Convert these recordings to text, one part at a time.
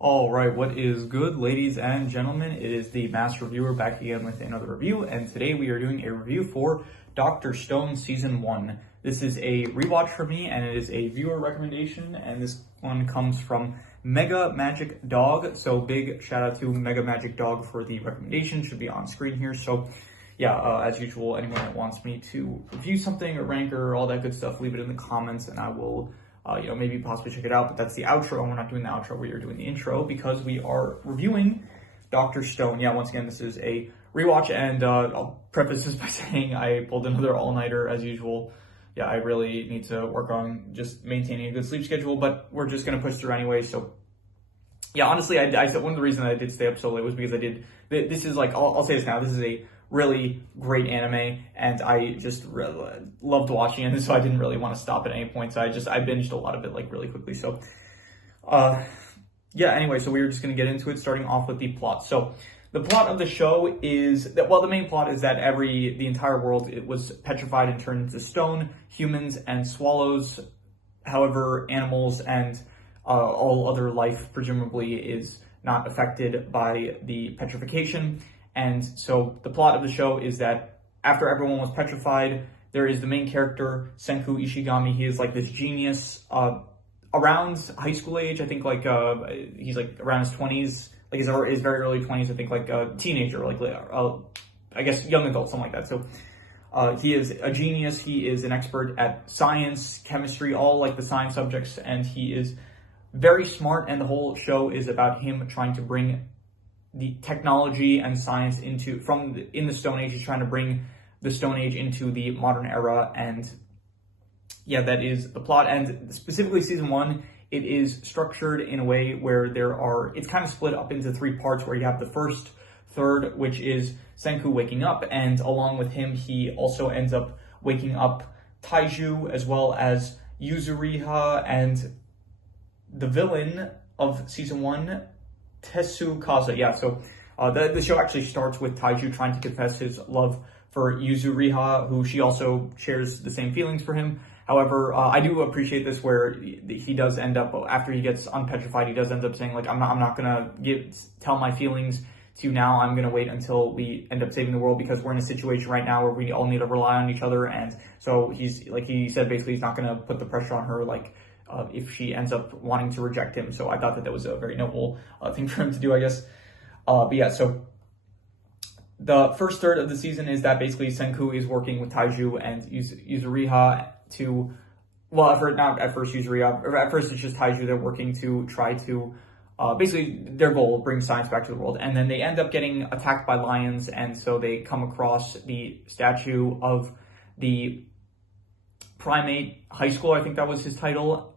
All right, what is good, ladies and gentlemen? It is the Master Reviewer back again with another review, and today we are doing a review for Dr. Stone Season 1. This is a rewatch for me, and it is a viewer recommendation, and this one comes from Mega Magic Dog, so big shout out to Mega Magic Dog for the recommendation. Should be on screen here, so yeah, as usual, anyone that wants me to review something or rank or all that good stuff, leave it in the comments, and I will maybe possibly check it out. But that's the outro, and we're not doing the outro. We are doing the intro because we are reviewing Dr. Stone. Yeah, once again, this is a rewatch, and I'll preface this by saying I pulled another all-nighter as usual. Yeah, I really need to work on just maintaining a good sleep schedule, but we're just going to push through anyway. So yeah, honestly, I said one of the reasons I did stay up so late was because this is like, I'll say this now, this is a really great anime, and I just really loved watching it, and so I didn't really want to stop at any point, so I binged a lot of it like really quickly. So yeah, anyway, so we're just going to get into it, starting off with the plot. So the plot of the show is that, well, the main plot is that the entire world, it was petrified and turned into stone. Humans and swallows, however, animals and all other life presumably is not affected by the petrification. And so the plot of the show is that after everyone was petrified, there is the main character, Senku Ishigami. He is like this genius, around high school age. I think like he's like around his 20s, like his very early 20s. I think like a teenager, like I guess young adult, something like that. So he is a genius. He is an expert at science, chemistry, all like the science subjects, and he is very smart. And the whole show is about him trying to bring the technology and science in the Stone Age. He's trying to bring the Stone Age into the modern era, and yeah, that is the plot. And specifically season 1, it is structured in a way where it's kind of split up into 3 parts, where you have the first third, which is Senku waking up, and along with him, he also ends up waking up Taiju, as well as Yuzuriha, and the villain of season 1, Tsukasa. Yeah, so the show actually starts with Taiju trying to confess his love for Yuzuriha, who she also shares the same feelings for him. However, I do appreciate this, where he does end up, after he gets unpetrified, he does end up saying, like, I'm not gonna tell my feelings to you now. I'm gonna wait until we end up saving the world, because we're in a situation right now where we all need to rely on each other. And so he said basically he's not gonna put the pressure on her, like, if she ends up wanting to reject him. So I thought that was a very noble thing for him to do, I guess. But yeah, so the first third of the season is that basically Senku is working with Taiju and Yuzuriha at first it's just Taiju. They're working to try to, basically their goal, bring science back to the world. And then they end up getting attacked by lions, and so they come across the statue of the primate high school, I think that was his title,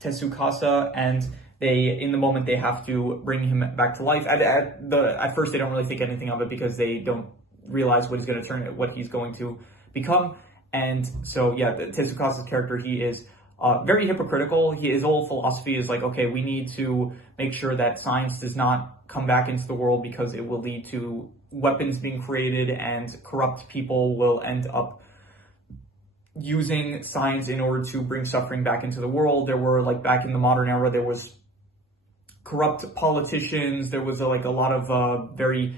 Tsukasa, and in the moment they have to bring him back to life. At first they don't really think anything of it, because they don't realize what he's going to become. And so yeah, Tetsukasa's character, he is very hypocritical. His whole philosophy is like, okay, we need to make sure that science does not come back into the world, because it will lead to weapons being created, and corrupt people will end up using science in order to bring suffering back into the world. There were, like, back in the modern era, there was corrupt politicians. There was a lot of very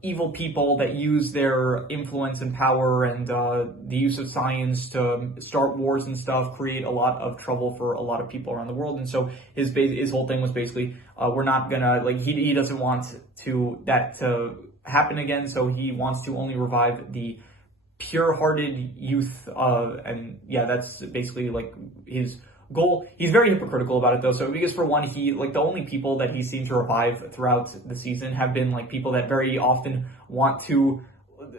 evil people that use their influence and power and the use of science to start wars and stuff, create a lot of trouble for a lot of people around the world. And so his whole thing was basically, we're not gonna, like, he doesn't want that to happen again. So he wants to only revive the pure-hearted youth, and yeah, that's basically like his goal. He's very hypocritical about it, though. So because for one, the only people that he seemed to revive throughout the season have been like people that very often want to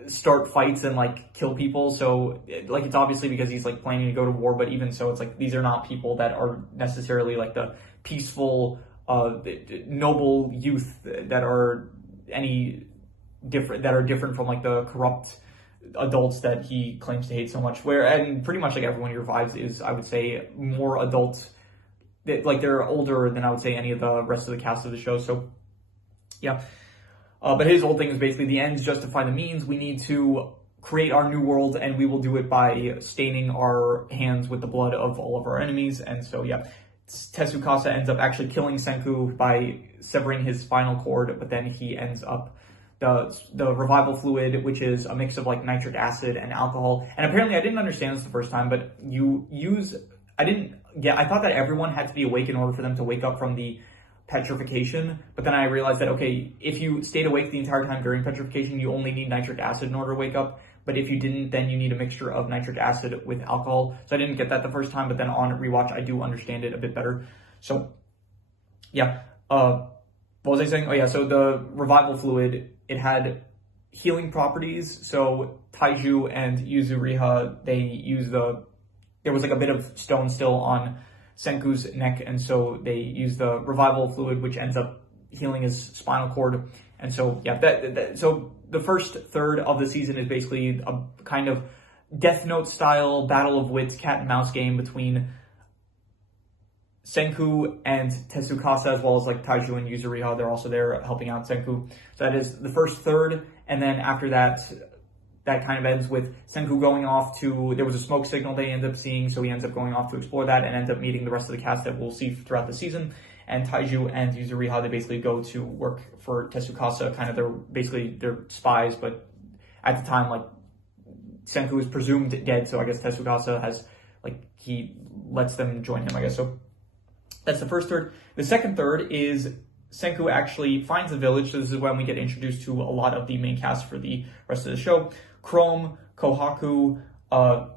start fights and like kill people. So like, it's obviously because he's like planning to go to war, but even so, it's like these are not people that are necessarily like the peaceful, noble youth that are different from like the corrupt adults that he claims to hate so much. And pretty much like everyone he revives is, I would say, more adult, like they're older than I would say any of the rest of the cast of the show. So yeah, but his whole thing is basically the ends justify the means. We need to create our new world, and we will do it by staining our hands with the blood of all of our enemies. And so yeah, Tetsukasa ends up actually killing Senku by severing his spinal cord, but then he ends up the revival fluid, which is a mix of like nitric acid and alcohol. And apparently I didn't understand this the first time, but I thought that everyone had to be awake in order for them to wake up from the petrification, but then I realized that, okay, if you stayed awake the entire time during petrification, you only need nitric acid in order to wake up, but if you didn't, then you need a mixture of nitric acid with alcohol. So I didn't get that the first time, but then on rewatch, I do understand it a bit better. So, yeah, what was I saying? Oh yeah, so the revival fluid, it had healing properties, so Taiju and Yuzuriha, there was like a bit of stone still on Senku's neck, and so they use the revival fluid, which ends up healing his spinal cord. And so, yeah, so the first third of the season is basically a kind of Death Note style battle of wits, cat and mouse game between Senku and Tetsukasa, as well as like Taiju and Yuzuriha. They're also there helping out Senku. So that is the first third, and then after that, that kind of ends with Senku going off to, there was a smoke signal they end up seeing, so he ends up going off to explore that and ends up meeting the rest of the cast that we'll see throughout the season. And Taiju and Yuzuriha, they basically go to work for Tetsukasa, kind of they're spies, but at the time, like, Senku is presumed dead, so I guess Tetsukasa has, like, he lets them join him, I guess. So that's the first third. The second third is Senku actually finds the village, so this is when we get introduced to a lot of the main cast for the rest of the show. Chrome, Kohaku, Jinro,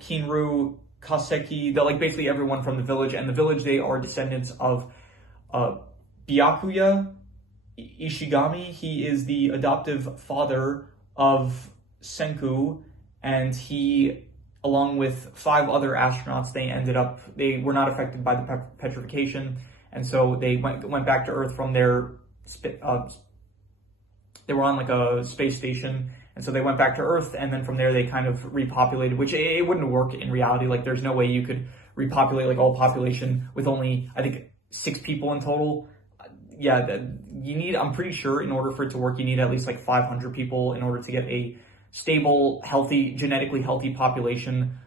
Kinru, Kaseki, they're like basically everyone from the village. And the village, they are descendants of Byakuya Ishigami. He is the adoptive father of Senku, and he, along with 5 other astronauts, they were not affected by the petrification, and so they went back to Earth from their they were on like a space station, and so they went back to Earth, and then from there they kind of repopulated, which it wouldn't work in reality. Like, there's no way you could repopulate like all population with only, I think, 6 people in total. Yeah, I'm pretty sure in order for it to work, you need at least like 500 people in order to get a stable, healthy, genetically healthy population.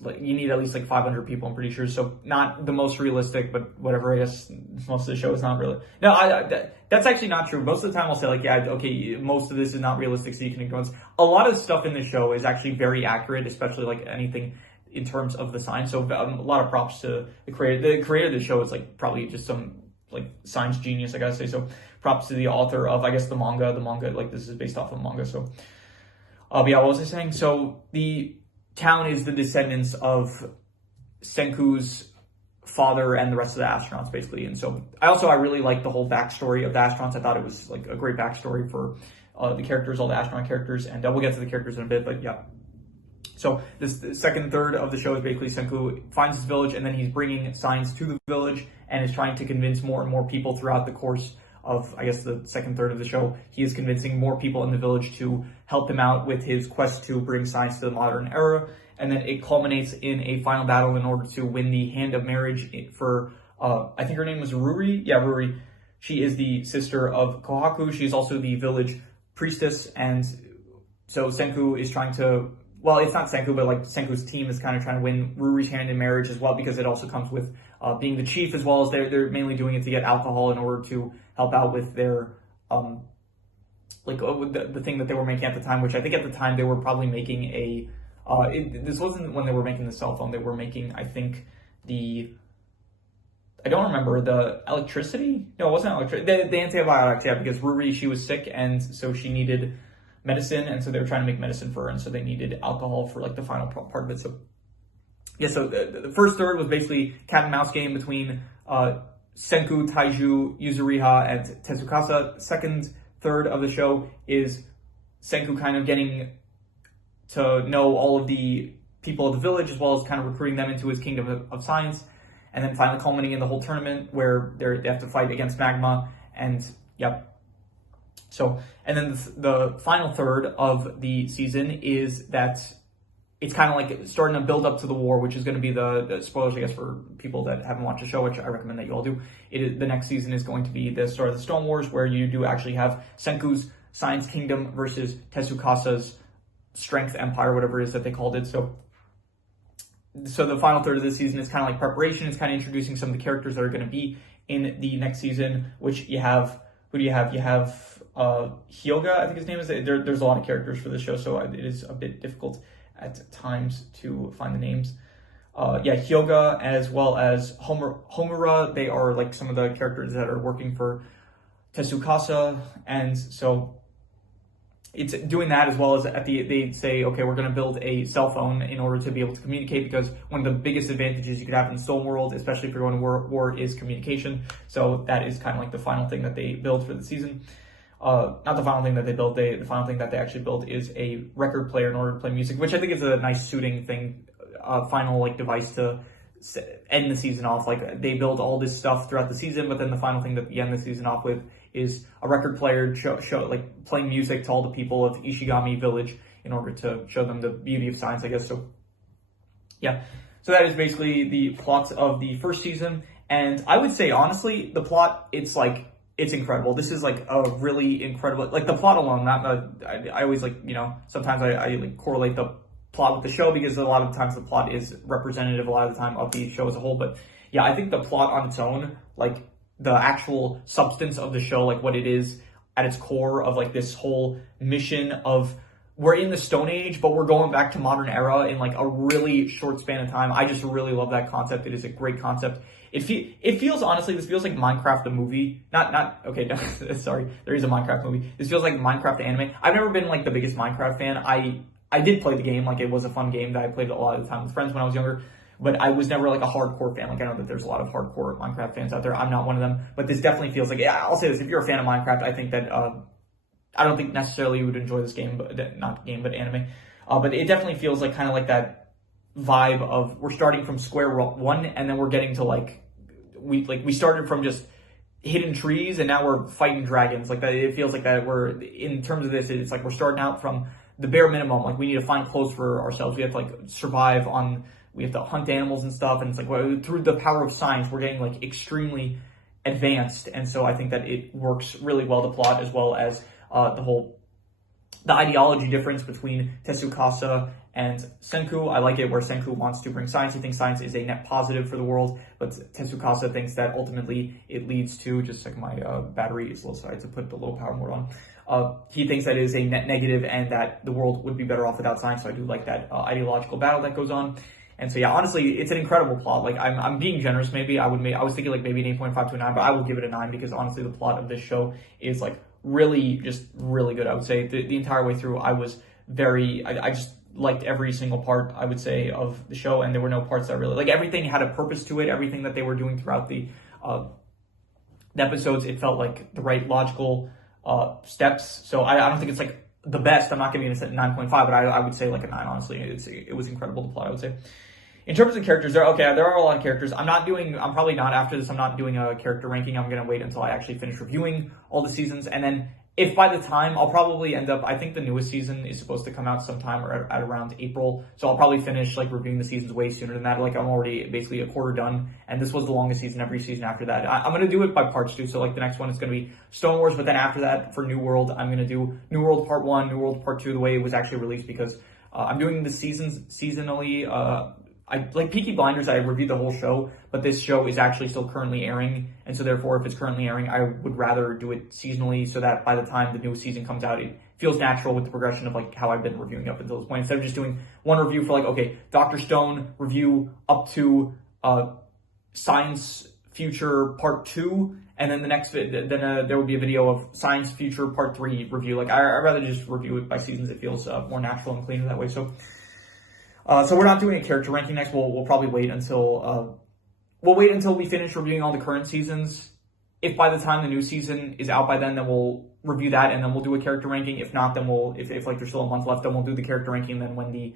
Like, you need at least like 500 people, I'm pretty sure. So not the most realistic, but whatever. I guess most of the show is not really. No, that's actually not true. Most of the time I'll say like, yeah, okay, most of this is not realistic, so you can ignore this. A lot of stuff in the show is actually very accurate, especially like anything in terms of the science. So a lot of props to the creator. The creator of the show is like probably just some like science genius, I gotta say. So props to the author of, I guess, the manga. The manga, like, this is based off of manga. So, but yeah, what was I saying? So the town is the descendants of Senku's father and the rest of the astronauts, basically. And so I really like the whole backstory of the astronauts. I thought it was like a great backstory for the characters, all the astronaut characters, and we'll get to the characters in a bit, but yeah. So the second third of the show is basically Senku finds his village, and then he's bringing science to the village and is trying to convince more and more people throughout the course of, I guess, the second third of the show. He is convincing more people in the village to help him out with his quest to bring science to the modern era. And then it culminates in a final battle in order to win the hand of marriage for, I think her name was Ruri. Yeah, Ruri. She is the sister of Kohaku. She's also the village priestess. And so Senku is trying to, well, it's not Senku, but like Senku's team is kind of trying to win Ruri's hand in marriage as well, because it also comes with being the chief, as well as they're mainly doing it to get alcohol in order to help out with their, the thing that they were making at the time, which I think at the time they were probably making a, this wasn't when they were making the cell phone, they were making, I think, I don't remember, the electricity? No, it wasn't electricity, the antibiotics, yeah, because Ruri, she was sick, and so she needed medicine, and so they were trying to make medicine for her, and so they needed alcohol for like the final part of it. So yeah, so the first third was basically cat and mouse game between Senku, Taiju, Yuzuriha, and Tetsukasa. Second third of the show is Senku kind of getting to know all of the people of the village, as well as kind of recruiting them into his kingdom of science, and then finally culminating in the whole tournament where they have to fight against Magma, and yep. So, and then the final third of the season is that it's kind of like starting to build up to the war, which is going to be the spoilers, I guess, for people that haven't watched the show, which I recommend that you all do. The next season is going to be the start of the Stone Wars, where you do actually have Senku's Science Kingdom versus Tetsukasa's Strength Empire, whatever it is that they called it. So, so the final third of the season is kind of like preparation. It's kind of introducing some of the characters that are going to be in the next season, which you have, who do you have? You have Hyoga, I think his name is. There's a lot of characters for this show, so it is a bit difficult at times to find the names. Hyoga as well as Homura, they are like some of the characters that are working for Tsukasa, and so it's doing that as well as they say, okay, we're going to build a cell phone in order to be able to communicate, because one of the biggest advantages you could have in the Stone World, especially if you're going to war, is communication. So that is kind of like the final thing that they build for the season. Not the final thing that they build, the final thing that they actually build is a record player in order to play music, which I think is a nice suiting thing, final like device to end the season off. Like, they build all this stuff throughout the season, but then the final thing that they end the season off with is a record player show like playing music to all the people of Ishigami Village in order to show them the beauty of science, I guess. So yeah, so that is basically the plot of the first season, and I would say honestly, the plot, it's incredible. This is like a really incredible, like the plot alone, I always like, sometimes I like correlate the plot with the show, because a lot of times the plot is representative a lot of the time of the show as a whole. But yeah, I think the plot on its own, like the actual substance of the show, like what it is at its core of like this whole mission of, we're in the Stone Age, but we're going back to modern era in like a really short span of time. I just really love that concept. It is a great concept. It feels, honestly, this feels like Minecraft the movie. Okay, no, sorry, there is a Minecraft movie. This feels like Minecraft the anime. I've never been like the biggest Minecraft fan. I did play the game, like it was a fun game that I played a lot of the time with friends when I was younger, but I was never like a hardcore fan. Like, I know that there's a lot of hardcore Minecraft fans out there. I'm not one of them, but this definitely feels like, yeah, I'll say this, if you're a fan of Minecraft, I think that, I don't think necessarily you would enjoy this game, but not game, but anime. But it definitely feels like kind of like that vibe of, we're starting from square one, and then we're getting to we started from just hidden trees, and now we're fighting dragons. Like that, it feels like that we're, in terms of this, it's like we're starting out from the bare minimum. Like, we need to find clothes for ourselves. We have to like survive we have to hunt animals and stuff. And it's like, through the power of science, we're getting like extremely advanced. And so I think that it works really well, the plot, as well as the ideology difference between Tsukasa and Senku. I like it where Senku wants to bring science. He thinks science is a net positive for the world, but Tsukasa thinks that ultimately it leads to, just like my battery is low, so I had to put the low power mode on. He thinks that it is a net negative, and that the world would be better off without science. So I do like that ideological battle that goes on. And so yeah, honestly, it's an incredible plot. Like, I'm being generous. Maybe I was thinking like maybe an 8.5 to a 9, but I will give it a 9, because honestly, the plot of this show is like really good. I would say the entire way through, I was I just liked every single part, I would say, of the show, and there were no parts that really, like, everything had a purpose to it. Everything that they were doing throughout the episodes, it felt like the right logical steps. So I don't think it's like the best. I'm not giving it a 9.5, but I would say like a 9, honestly. It was incredible, the plot, I would say. In terms of characters, there are a lot of characters. I'm probably not, after this, I'm not doing a character ranking. I'm going to wait until I actually finish reviewing all the seasons. And then, if by the time, I'll probably end up, I think the newest season is supposed to come out sometime at around April. So I'll probably finish like reviewing the seasons way sooner than that. Like, I'm already basically a quarter done. And this was the longest season. Every season after that, I'm going to do it by parts too. So like, the next one is going to be Stone Wars. But then after that, for New World, I'm going to do New World Part 1, New World Part 2, the way it was actually released, because I'm doing the seasons seasonally. I like Peaky Blinders, I reviewed the whole show, but this show is actually still currently airing, and so therefore, if it's currently airing, I would rather do it seasonally, so that by the time the new season comes out, it feels natural with the progression of like how I've been reviewing up until this point, instead of just doing one review for like, okay, Dr. Stone review up to Science Future Part 2, and then the next there will be a video of Science Future Part 3 review. Like, I'd rather just review it by seasons. It feels more natural and cleaner that way. So we're not doing a character ranking next. We'll probably wait until we finish reviewing all the current seasons. If by the time the new season is out by then we'll review that, and then we'll do a character ranking. If not, then if like there's still a month left, then we'll do the character ranking. Then when the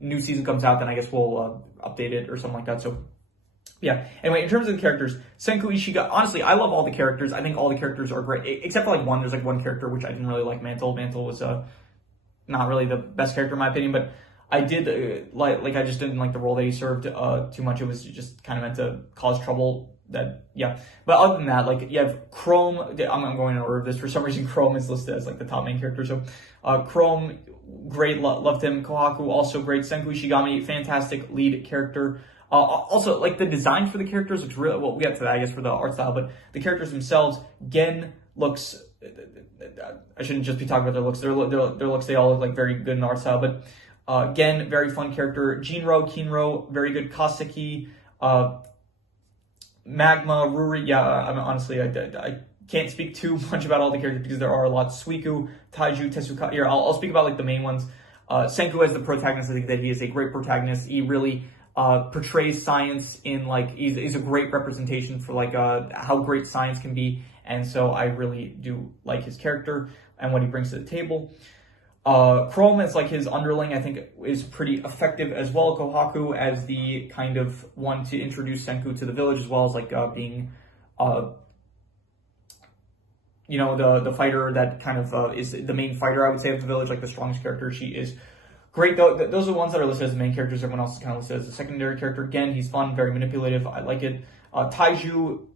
new season comes out, then I guess we'll update it or something like that. So yeah. Anyway, in terms of the characters, Senku Ishiga, honestly, I love all the characters. I think all the characters are great, except for like one. There's like one character which I didn't really like, Mantle. Mantle was not really the best character in my opinion, but I did I just didn't like the role that he served too much. It was just kind of meant to cause trouble yeah. But other than that, like, you have Chrome. I'm going in order of this. For some reason, Chrome is listed as like the top main character. So, Chrome, great, loved him. Kohaku, also great. Senku Ishigami, fantastic lead character. Also, like, the design for the characters looks really well. We got to that, I guess, for the art style, but the characters themselves, Gen looks. I shouldn't just be talking about their looks. Their looks, they all look like very good in the art style. But Gen, very fun character. Jinro, Kinro, very good. Kaseki, Magma, Ruri. Yeah, I mean, honestly, I can't speak too much about all the characters because there are a lot. Suiku, Taiju, Tezuka. Here, I'll speak about like the main ones. Senku as the protagonist, I think that he is a great protagonist. He really portrays science in like he's a great representation for like how great science can be, and so I really do like his character and what he brings to the table. Chrome as like his underling, I think is pretty effective as well. Kohaku as the kind of one to introduce Senku to the village, as well as like being you know, the fighter that kind of is the main fighter, I would say, of the village, like the strongest character. She is great. Those are the ones that are listed as the main characters. Everyone else is kind of listed as a secondary character. Again, he's fun, very manipulative. I like it. Taiju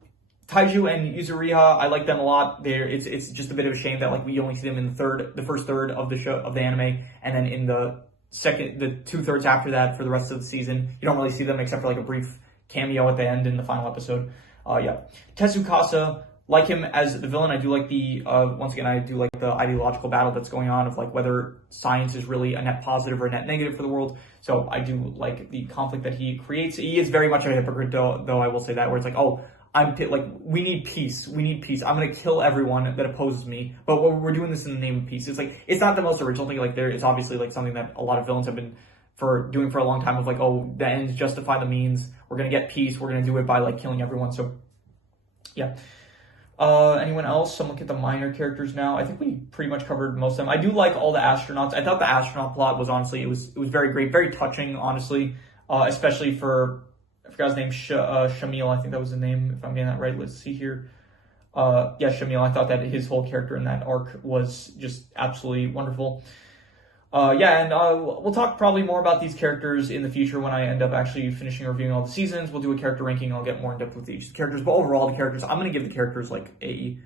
and Yuzuriha, I like them a lot. It's just a bit of a shame that like we only see them in the first third of the show, of the anime, and then in the 2/3 after that for the rest of the season, you don't really see them except for like a brief cameo at the end in the final episode. Yeah, Tetsukasa, like him as the villain. I do like the once again, I do like the ideological battle that's going on of like whether science is really a net positive or a net negative for the world. So I do like the conflict that he creates. He is very much a hypocrite, though I will say that, where it's like, oh, we need peace. We need peace. I'm gonna kill everyone that opposes me, but we're doing this in the name of peace. It's like, it's not the most original thing. Like, it's obviously like something that a lot of villains have been doing for a long time, of like, oh, the ends justify the means. We're gonna get peace. We're gonna do it by like killing everyone. So, yeah. Anyone else? I'm looking at the minor characters now. I think we pretty much covered most of them. I do like all the astronauts. I thought the astronaut plot was honestly, it was very great, very touching, honestly. Especially for, I forgot his name, Shamil, I think that was the name, if I'm getting that right. Let's see here. Yeah, Shamil, I thought that his whole character in that arc was just absolutely wonderful. Yeah, and we'll talk probably more about these characters in the future when I end up actually finishing reviewing all the seasons. We'll do a character ranking, and I'll get more in depth with each of the characters. But overall, the characters, I'm going to give the characters like a...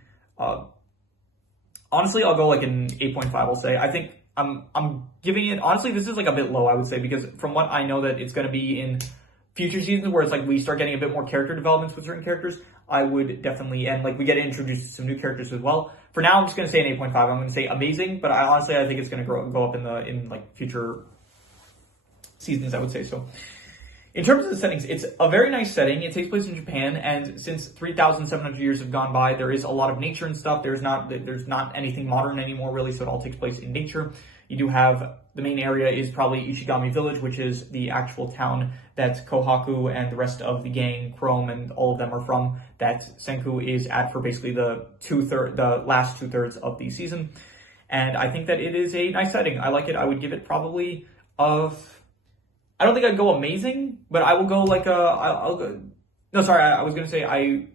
honestly, I'll go like an 8.5, I'll say. I think I'm giving it... Honestly, this is like a bit low, I would say, because from what I know that it's going to be in future seasons where it's like we start getting a bit more character developments with certain characters, I would definitely... And like we get introduced to some new characters as well. For now, I'm just going to say an 8.5. I'm going to say amazing, but I think it's going to go up in like future seasons, I would say. So in terms of the settings, it's a very nice setting. It takes place in Japan, and since 3,700 years have gone by, there is a lot of nature and stuff. There's not anything modern anymore, really, so it all takes place in nature. You do have, the main area is probably Ishigami Village, which is the actual town that Kohaku and the rest of the gang, Chrome and all of them are from, that Senku is at for basically the last 2/3 of the season. And I think that it is a nice setting. I like it. I would give it probably I don't think I'd go amazing, but I will go like I'll go, no, sorry, I was going to say I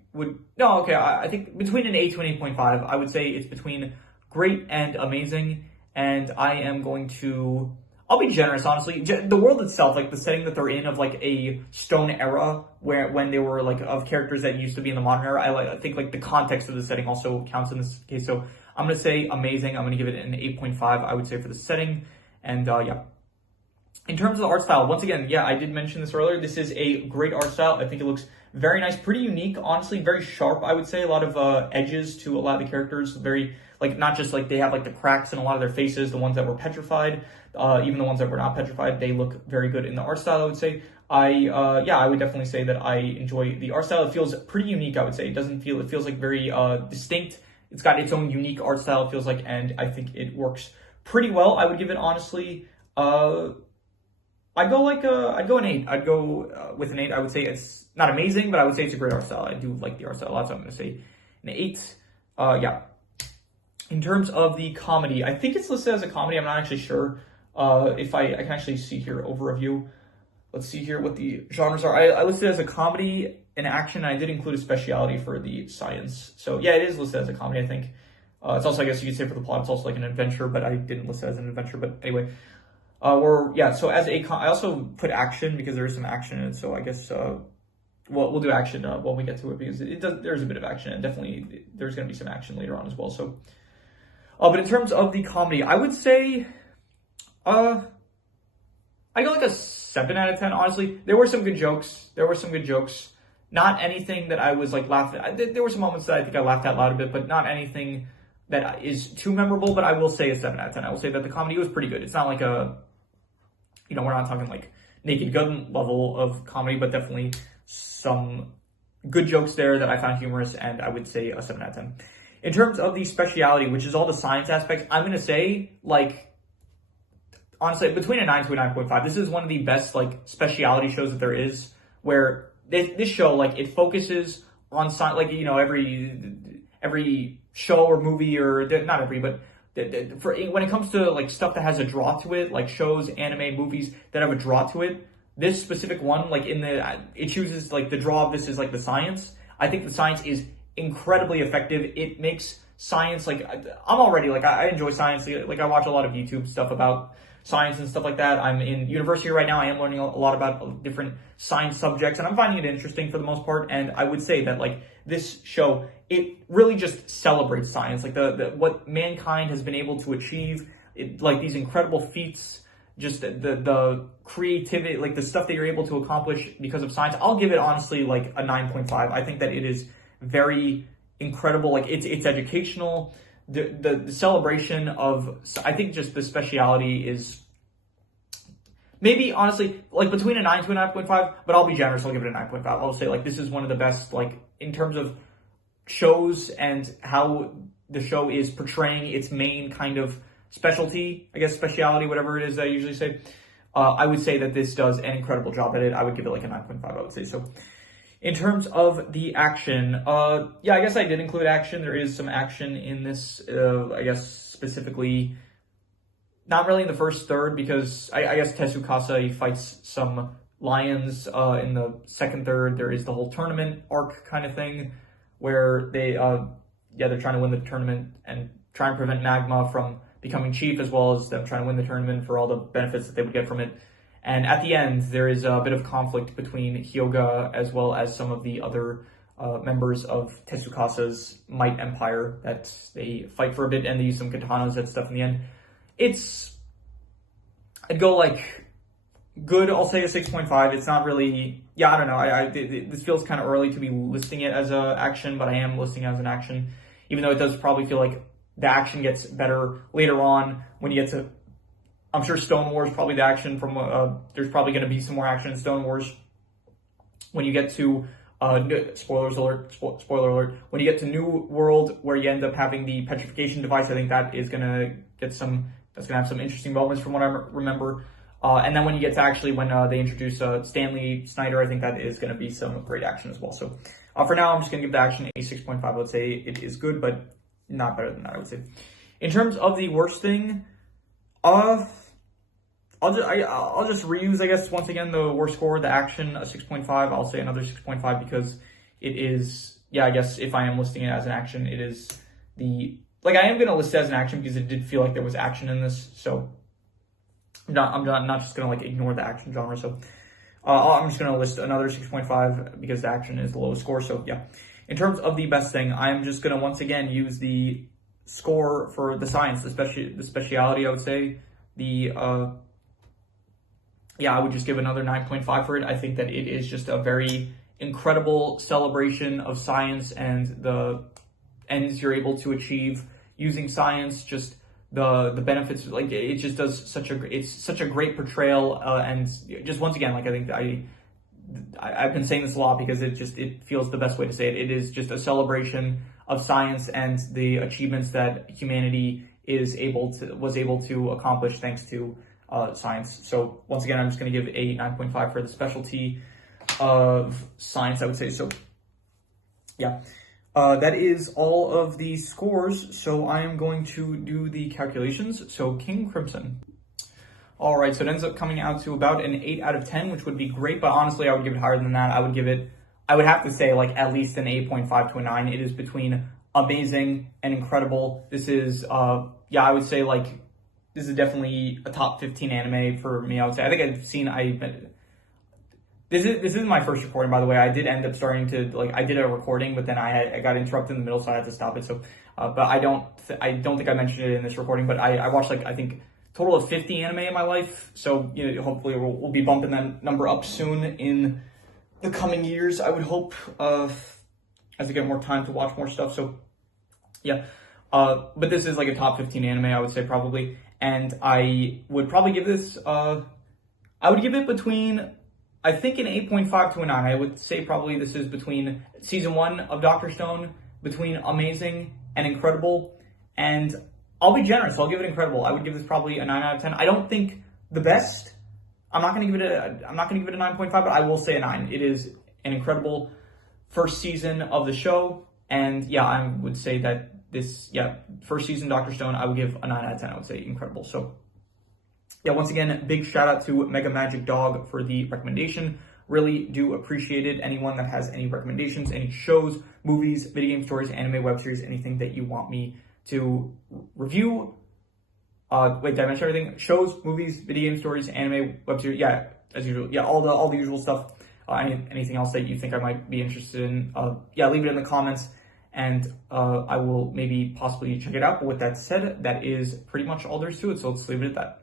think between an 8 to an 8.5, I would say it's between great and amazing. And I am going to, I'll be generous, honestly. The world itself, like the setting that they're in of like a stone era when they were like of characters that used to be in the modern era, I think like the context of the setting also counts in this case. So I'm going to say amazing. I'm going to give it an 8.5, I would say, for the setting. And yeah. In terms of the art style, once again, yeah, I did mention this earlier. This is a great art style. I think it looks very nice, pretty unique, honestly, very sharp, I would say. A lot of edges to a lot of the characters, very, like, not just like they have like the cracks in a lot of their faces, the ones that were petrified, even the ones that were not petrified, they look very good in the art style, I would say. I would definitely say that I enjoy the art style. It feels pretty unique, I would say. It feels like very distinct. It's got its own unique art style, it feels like, and I think it works pretty well. I would give it, honestly, I'd go an 8. I'd go with an 8. I would say it's not amazing, but I would say it's a great art style. I do like the art style a lot, so I'm going to say an 8. Yeah. In terms of the comedy, I think it's listed as a comedy. I'm not actually sure if I can actually see here overview. Let's see here what the genres are. I listed it as a comedy, an action, and I did include a speciality for the science. So yeah, it is listed as a comedy, I think. It's also, I guess you could say for the plot, it's also like an adventure, but I didn't list it as an adventure. But anyway, so as I also put action because there is some action in it. So I guess, well, we'll do action when we get to it, because there's a bit of action, and definitely there's going to be some action later on as well. So, but in terms of the comedy, I would say, I go like a 7 out of 10. Honestly, there were some good jokes. Not anything that I was like laughing at. There were some moments that I think I laughed out loud a bit, but not anything that is too memorable. But I will say a 7 out of 10. I will say that the comedy was pretty good. It's not like we're not talking like Naked Gun level of comedy, but definitely some good jokes there that I found humorous, and I would say a 7 out of 10. In terms of the speciality, which is all the science aspects, I'm going to say, like, honestly, between a 9 to a 9.5. This is one of the best, like, speciality shows that there is, where this show, like, it focuses on science, like, every show or movie, or not every, but when it comes to like stuff that has a draw to it, like shows, anime, movies that have a draw to it, this specific one, like it chooses like the draw of this is like the science. I think the science is incredibly effective. It makes science, like, I'm already like, I enjoy science. Like, I watch a lot of YouTube stuff about science and stuff like that. I'm in university right now. I am learning a lot about different science subjects, and I'm finding it interesting for the most part. And I would say that like this show, it really just celebrates science, like the what mankind has been able to achieve, like these incredible feats, just the creativity, like the stuff that you're able to accomplish because of science. I'll give it honestly like a 9.5. I think that it is very incredible. Like it's educational. The celebration of, I think just the speciality is maybe honestly like between a 9 to a 9.5, but I'll be generous. I'll give it a 9.5. I'll say like this is one of the best, like in terms of shows and how the show is portraying its main kind of specialty, I guess speciality, whatever it is I usually say. I would say that this does an incredible job at it. I would give it like a 9.5, I would say. So in terms of the action, yeah, I guess I did include action. There is some action in this, I guess specifically, not really in the first third, because I guess Tetsukasa, he fights some lions in the second third. There is the whole tournament arc kind of thing, where they're trying to win the tournament and try and prevent Magma from becoming chief, as well as them trying to win the tournament for all the benefits that they would get from it. And at the end, there is a bit of conflict between Hyuga as well as some of the other members of Tetsukasa's Might Empire, that they fight for a bit and they use some katanas and stuff in the end. I'd go like good, I'll say a 6.5. It's not really, I don't know. This feels kind of early to be listing it as a action, but I am listing it as an action, even though it does probably feel like the action gets better later on when you get to, I'm sure Stone Wars, probably the action from, there's probably going to be some more action in Stone Wars when you get to, spoiler alert, when you get to New World, where you end up having the petrification device. I think that is going to that's going to have some interesting moments from what I remember. And then when you get to actually when they introduce Stanley Snyder, I think that is going to be some great action as well. So for now, I'm just going to give the action a 6.5. Let's say it is good, but not better than that, I would say. In terms of the worst thing, I'll just reuse, I guess, once again, the worst score, the action, a 6.5. I'll say another 6.5 because it is, I guess if I am listing it as an action, it is I am going to list it as an action because it did feel like there was action in this. So I'm not just going to like ignore the action genre. So I'm just going to list another 6.5 because the action is the lowest score. So yeah, in terms of the best thing, I'm just going to once again use the score for the science, the speciality, I would say. I would just give another 9.5 for it. I think that it is just a very incredible celebration of science and the ends you're able to achieve using science, just the benefits. Like, it just does such a great portrayal, and just once again, like, I think I've been saying this a lot because it feels the best way to say it. It is just a celebration of science and the achievements that humanity was able to accomplish thanks to science. So once again, I'm just going to give a 9.5 for the specialty of science, I would say. So yeah, that is all of the scores. So I am going to do the calculations. So King Crimson. All right, so it ends up coming out to about an 8 out of 10, which would be great, but honestly, I would give it higher than that. I would have to say like at least an 8.5 to a 9. It is between amazing and incredible. This is, I would say like, this is definitely a top 15 anime for me, I would say. I think This is my first recording, by the way. I did end up starting to I did a recording, but then I got interrupted in the middle, so I had to stop it. So, but I don't think I mentioned it in this recording, but I watched I think total of 50 anime in my life. So hopefully we'll be bumping that number up soon in the coming years. I would hope as I get more time to watch more stuff. So yeah, but this is a top 15 anime, I would say probably, and I would probably give this I would give it between, I think, an 8.5 to a 9. I would say probably this is between season 1 of Dr. Stone, between amazing and incredible. And I'll be generous. I'll give it incredible. I would give this probably a 9 out of 10. I don't think the best. I'm not going to give it a 9.5, but I will say a 9. It is an incredible first season of the show. And yeah, I would say that first season Dr. Stone, I would give a 9 out of 10. I would say incredible. So yeah, once again, big shout out to Mega Magic Dog for the recommendation. Really do appreciate it. Anyone that has any recommendations, any shows, movies, video game stories, anime, web series, anything that you want me to review. Wait, did I mention everything? Shows, movies, video game stories, anime, web series. Yeah, as usual. Yeah, all the usual stuff. Anything else that you think I might be interested in? Leave it in the comments, and I will maybe possibly check it out. But with that said, that is pretty much all there is to it. So let's leave it at that.